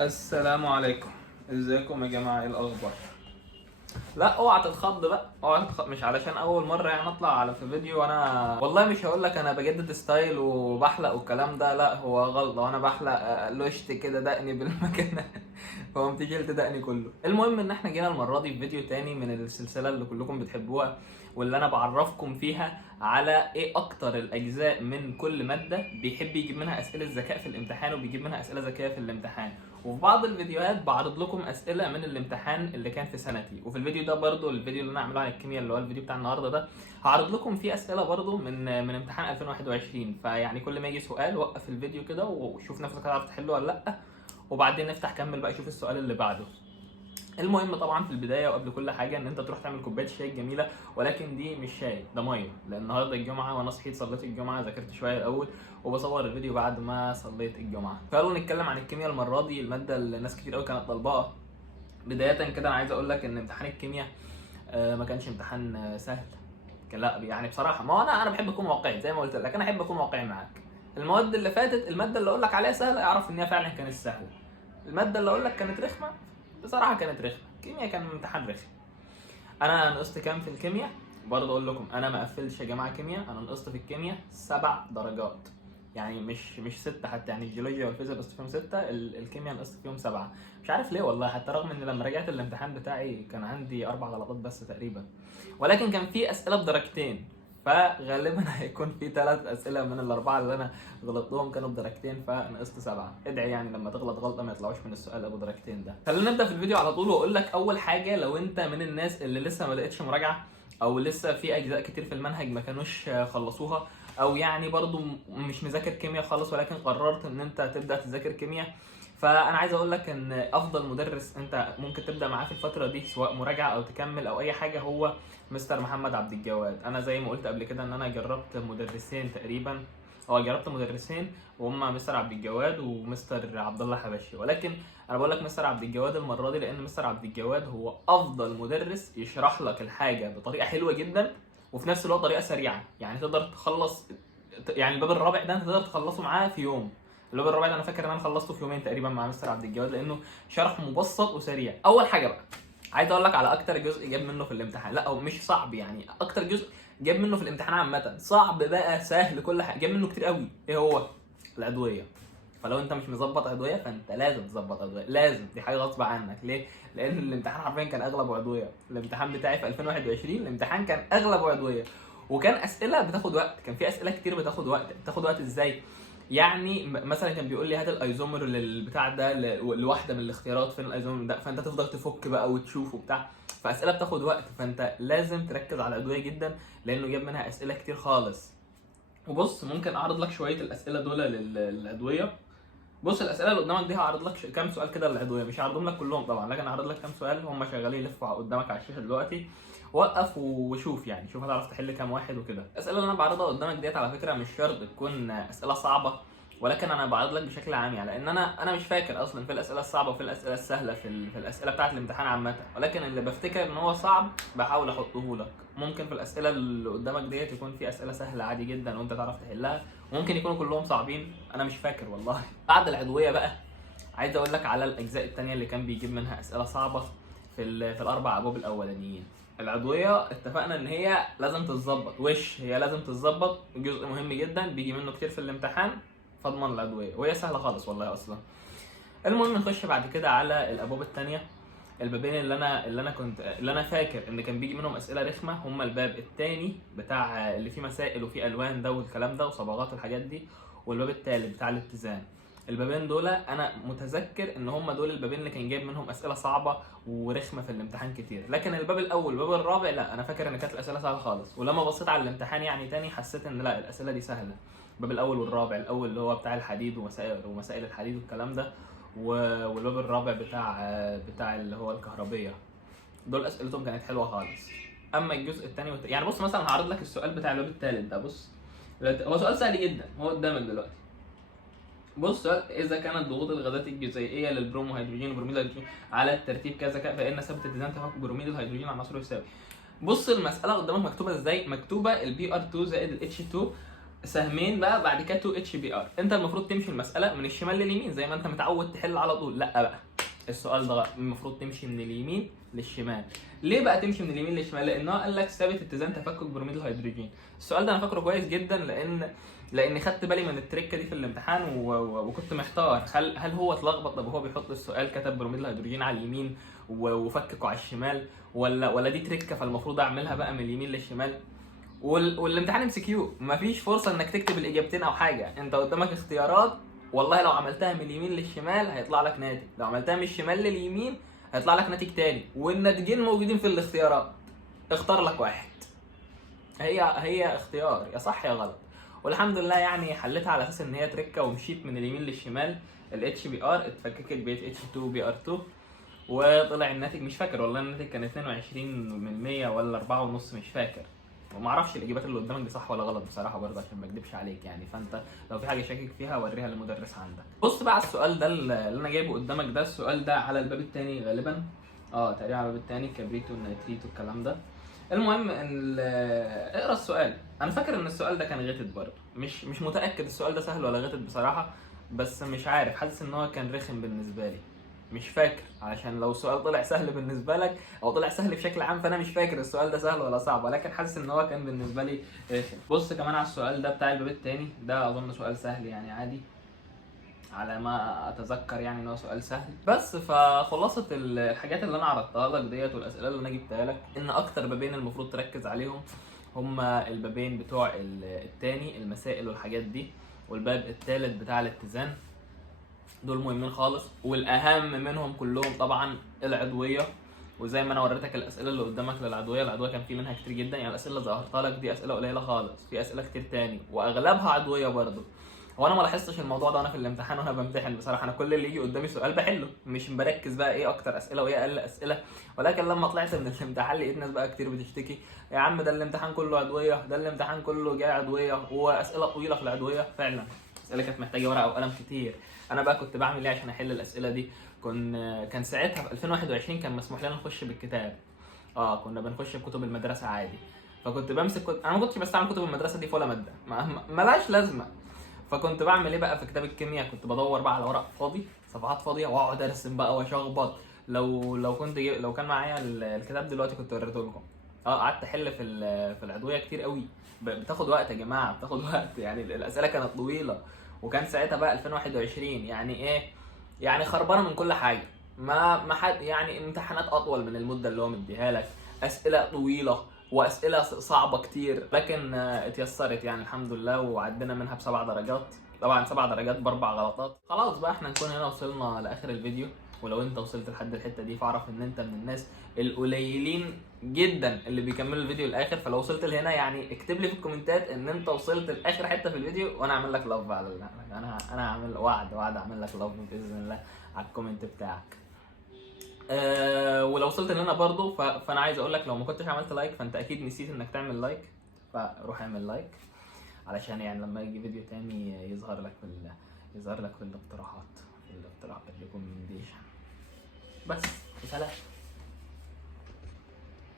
السلام عليكم، ازيكم يا جماعه؟ ايه الاخبار؟ لا اوعى تتخض بقى، اوعى تتخض. مش علشان اول مره يعني اطلع على في فيديو وانا والله مش هقول لك انا بجدد ستايل وبحلق والكلام ده، لا هو غلطه. وانا بحلق لوشت كده دقني بالمكنه فقمت شلت دقني كله. المهم ان احنا جينا المره دي في فيديو تاني من السلسله اللي كلكم بتحبوها، واللي انا بعرفكم فيها على ايه اكتر الاجزاء من كل ماده بيحب يجيب منها اسئله ذكاء في الامتحان وبيجيب منها اسئله ذكيه في الامتحان. وفي بعض الفيديوهات بعرض لكم اسئله من الامتحان اللي كان في سنتي. وفي الفيديو ده برضو، الفيديو اللي انا هعمله عن الكيمياء اللي هو الفيديو بتاع النهارده ده، هعرض لكم فيه اسئله برضو من امتحان 2021. فيعني كل ما يجي سؤال وقف الفيديو كده وشوف نفسك هتعرف تحله ولا لا، وبعدين نفتح كمل بقى شوف السؤال اللي بعده. المهم طبعا في البدايه وقبل كل حاجه ان انت تروح تعمل كوبايه شاي جميله، ولكن دي مش شاي، ده ميه. لان النهارده الجمعه وانا صحيت صليت الجمعه، ذاكرت شويه الاول وبصور الفيديو بعد ما صليت الجمعه. فيلا نتكلم عن الكيمياء المره دي، الماده اللي ناس كتير قوي كانت طالباها. بدايه كده انا عايز اقول لك ان امتحان الكيمياء ما كانش امتحان سهل. كان لا يعني بصراحه، ما هو انا بحب اكون واقعي زي ما قلت لك، انا احب اكون واقعي معاك. المواد اللي فاتت، الماده اللي اقول لك عليها سهله اعرف ان هي فعلا كانت سهله. الماده اللي اقول لك كانت رخمه بصراحه كانت رخمه. الكيمياء كان امتحان رخم. انا نقصت كام في الكيمياء؟ برضه اقول لكم انا ما قفلتش يا جماعه كيمياء، انا نقصت في الكيمياء 7 درجات. يعني مش 6 حتى، يعني الجيولوجيا والفيزياء نقصت فيهم 6، الكيمياء نقصت فيهم 7. مش عارف ليه والله، حتى رغم ان لما رجعت الامتحان بتاعي كان عندي 4 غلطات بس تقريبا، ولكن كان في اسئله بدرجتين. فغالبا هيكون في 3 اسئله من الاربعه اللي انا غلطتهم كانوا بدرجتين، فنقصت 7. ادعي يعني لما تغلط غلطه ما يطلعوش من السؤال ابو درجتين ده. خلينا نبدا في الفيديو على طول واقول لك اول حاجه، لو انت من الناس اللي لسه ما لقيتش مراجعه او لسه في اجزاء كتير في المنهج ما كانوش خلصوها، او يعني برضو مش مذاكر كيمياء خالص ولكن قررت ان انت تبدا تذاكر كيمياء، فانا عايز اقول لك ان افضل مدرس انت ممكن تبدا معاه في الفتره دي سواء مراجعه او تكمل او اي حاجه هو مستر محمد عبد الجواد. انا زي ما قلت قبل كده ان انا جربت مدرسين تقريبا، جربت مدرسين وهم مستر عبد الجواد ومستر عبد الله حبشي، ولكن انا بقول لك مستر عبد الجواد المره دي لان مستر عبد الجواد هو افضل مدرس يشرح لك الحاجه بطريقه حلوه جدا وفي نفس الوقت طريقه سريعه. يعني تقدر تخلص، يعني الباب الرابع ده انت تقدر تخلصه معاه في يوم. الباب الرابع ده انا فاكر ان انا خلصته في يومين تقريبا مع مستر عبد الجواد لانه شرح مبسط وسريع. اول حاجه بقى عايز اقول لك على اكتر جزء جاب منه في الامتحان، لا هو مش صعب يعني، اكتر جزء جاب منه في الامتحان عامه، صعب بقى سهل كل حاجه جاب منه كتير قوي. ايه هو؟ الادويه. فلو انت مش مظبط ادويه فانت لازم تظبط ادويه، لازم، دي حاجه غصب عنك. ليه؟ لان الامتحان حرفيا كان اغلبه ادويه. الامتحان بتاعي في 2021 الامتحان كان اغلبه ادويه، وكان اسئله بتاخد وقت. كان في اسئله كتير بتاخد وقت. بتاخد وقت ازاي؟ يعني مثلا كان بيقول لي هات الايزومر للبتاع ده لواحده من الاختيارات، فين الايزومر ده؟ فانت تفضل تفك بقى وتشوف وبتاع، فاسئله بتاخد وقت. فانت لازم تركز على الادويه جدا لانه جاب منها اسئله كتير خالص. وبص ممكن اعرض لك شويه الاسئله دول للادويه. بص الاسئله اللي قدامك دي هعرض لك كام سؤال كده للادويه، مش هعرضهم لك كلهم طبعا لكن هعرض لك كام سؤال هم شغالين يلفوا قدامك على الشاشه دلوقتي. وقف وشوف يعني، شوف هتعرف تحل كام واحد وكده. الاسئله اللي انا بعرضها قدامك ديت على فكره مش شرط تكون اسئله صعبه، ولكن انا بعرض لك بشكل عام يعني، لان انا مش فاكر اصلا في الاسئله الصعبه وفي الاسئله السهله في الاسئله بتاعه الامتحان عامه، ولكن اللي بفتكر ان هو صعب بحاول احطه لك. ممكن في الاسئله اللي قدامك ديت يكون في اسئله سهله عادي جدا وانت تعرف تحلها، وممكن يكونوا كلهم صعبين، انا مش فاكر والله. بعد العضويه بقى عايز اقول لك على الاجزاء الثانيه اللي كان بيجيب منها اسئله صعبه في الاربع ابواب الاولانيين. العضويه اتفقنا ان هي لازم تتظبط، هي لازم تتظبط، جزء مهم جدا بيجي منه كتير في الامتحان، فاضمن العضويه وهي سهله خالص والله اصلا. المهم نخش بعد كده على الابواب الثانيه. البابين اللي انا فاكر ان كان بيجي منهم اسئله رخمه هم الباب الثاني بتاع اللي فيه مسائل وفيه الوان ده والكلام ده وصبغات والحاجات دي، والباب الثالث بتاع الاتزان. البابين دول انا متذكر ان هم دول البابين اللي كان جايب منهم اسئله صعبه ورخمه في الامتحان كتير، لكن الباب الاول والباب الرابع لا، انا فاكر ان كانت الاسئله سهله خالص، ولما بصيت على الامتحان يعني تاني حسيت ان لا الاسئله دي سهله. الباب الاول والرابع، الاول اللي هو بتاع الحديد ومسائل الحديد والكلام ده، والباب الرابع بتاع اللي هو الكهربيه، دول اسئلتهم كانت حلوه خالص. اما الجزء الثاني يعني بص مثلا هعرض لك السؤال بتاع الباب الثالث ده. بص هو سؤال سهل جدا، هو قدامك دلوقتي. بص سؤال: اذا كانت ضغوط الغازات الجزيئيه للبروم وهيدروجين وبروميد الهيدروجين على الترتيب كذا فان ثابت اتزان تفاعل بروميد الهيدروجين على عناصره يساوي. بص المساله قدامك مكتوبه ازاي، مكتوبه البي ار 2 زائد الاتش 2 سهمين بقى بعد كده 2 اتش بي ار. انت المفروض تمشي المساله من الشمال لليمين زي ما انت متعود تحل على طول. لا بقى السؤال ده المفروض تمشي من اليمين للشمال. ليه بقى تمشي من اليمين للشمال؟ لان هو قال لك ثابت اتزان تفكك بروميد الهيدروجين. السؤال ده انا فاكره كويس جدا لان خدت بالي من التريكه دي في الامتحان وكنت محتار هل هو اتلخبط لما هو بيحط السؤال كتب بروميد الهيدروجين على اليمين وفككه على الشمال، ولا دي تريكه فالمفروض اعملها بقى من اليمين للشمال. والامتحان ام سي كيو، مفيش فرصه انك تكتب الاجابتين او حاجه، انت قدامك اختيارات. والله لو عملتها من اليمين للشمال هيطلع لك ناتج، لو عملتها من الشمال لليمين هيطلع لك ناتج تاني، والناتجين موجودين في الاختيارات. اختار لك واحد، هي اختيار يا صح يا غلط. والحمد لله يعني حليتها على اساس ان هي تركه، ومشيت من اليمين للشمال. الاتش بي ار اتفككت بقت اتش 2 بي ار 2، وطلع الناتج مش فاكر والله الناتج كان 22% ولا 4.5 مش فاكر. وما اعرفش الاجابات اللي قدامك دي صح ولا غلط بصراحه برضه عشان ما اكدبش عليك يعني، فانت لو في حاجه شاكك فيها وريها للمدرس عندك. بص بقى على السؤال ده اللي انا جايبه قدامك ده. السؤال ده على الباب الثاني غالبا، تقريبا على الباب الثاني، كبريت والنيتريت والكلام ده. المهم ان اقرا السؤال. انا فاكر ان السؤال ده كان غتت برضه، مش متاكد السؤال ده سهل ولا غتت بصراحه، بس مش عارف، حاسس ان هو كان رخم بالنسبه لي، مش فاكر. علشان لو السؤال طلع سهل بالنسبه لك او طلع سهل بشكل عام فانا مش فاكر السؤال ده سهل ولا صعب، ولكن حاسس ان هو كان بالنسبه لي رخم. بص كمان على السؤال ده بتاع الباب الثاني ده، اظن سؤال سهل يعني عادي على ما اتذكر يعني ان هو سؤال سهل. بس فخلاصه الحاجات اللي انا عرضتها لك ديت والاسئله اللي انا جبتها لك، ان اكتر بابين المفروض تركز عليهم هما البابين بتوع الثاني، المسائل والحاجات دي، والباب الثالث بتاع الاتزان. دول مهمين خالص، والاهم منهم كلهم طبعا العضويه. وزي ما انا وريتك الاسئله اللي قدامك للعضويه، العضويه كان في منها كتير جدا، يعني الاسئله اللي ظهرتها لك دي اسئله قليله خالص، في اسئله كتير تاني واغلبها عضويه برضه. هو انا ما لاحظتش الموضوع ده وانا في الامتحان وانا بمتحن بصراحه، انا كل اللي يجي قدامي سؤال بحله، مش بركز بقى ايه اكتر اسئله وايه اقل اسئله. ولكن لما طلعت من الامتحان لقيت ناس بقى كتير بتشتكي، يا عم ده الامتحان كله عضويه، ده الامتحان كله جاي عضويه، واسئله طويله في العضويه فعلا. اسئله كانت محتاجه ورقه وقلم كتير. انا بقى كنت بعمل ايه عشان احل الاسئله دي؟ كان ساعتها في 2021 كان مسموح لنا نخش بالكتاب. كنا بنخش بكتب المدرسه عادي. فكنت بمسك انا ما كنتش بستعمل كتب المدرسه دي في ولا ماده، ملهاش لازمه. فكنت بعمل ايه بقى في كتاب الكيمياء؟ كنت بدور بقى على ورق فاضي، صفحات فاضيه، واقعد ارسم بقى واشخبط. لو كان معايا الكتاب دلوقتي كنت وريته لكم. قعدت احل في العضويه كتير قوي. بتاخد وقت يا جماعه، بتاخد وقت يعني، الاسئله كانت طويله. وكان ساعتها بقى 2021 يعني ايه، يعني خربانه من كل حاجه. ما حد يعني، امتحانات اطول من المده اللي هو مديها لك، اسئله طويله واسئله صعبه كتير، لكن اتيسرت يعني الحمد لله، وعدينا منها ب7 درجات. طبعا 7 درجات ب4 غلطات. خلاص بقى احنا نكون هنا وصلنا لاخر الفيديو. ولو انت وصلت لحد الحته دي فاعرف ان انت من الناس القليلين جدا اللي بيكملوا الفيديو للاخر. فلو وصلت لهنا يعني اكتب لي في الكومنتات ان انت وصلت لاخر حته في الفيديو، وانا اعمل لك لاف على انا هعمل وعد اعمل لك لاف باذن الله على الكومنت بتاعك. ولو وصلت لهنا برضو فانا عايز اقول لك لو ما كنتش عملت لايك فانت اكيد نسيت انك تعمل لايك، فروح اعمل لايك علشان يعني لما يجي فيديو تاني يظهر لك في الاقتراحات، في الاقتراح الريكومنديشن. بس وسلام.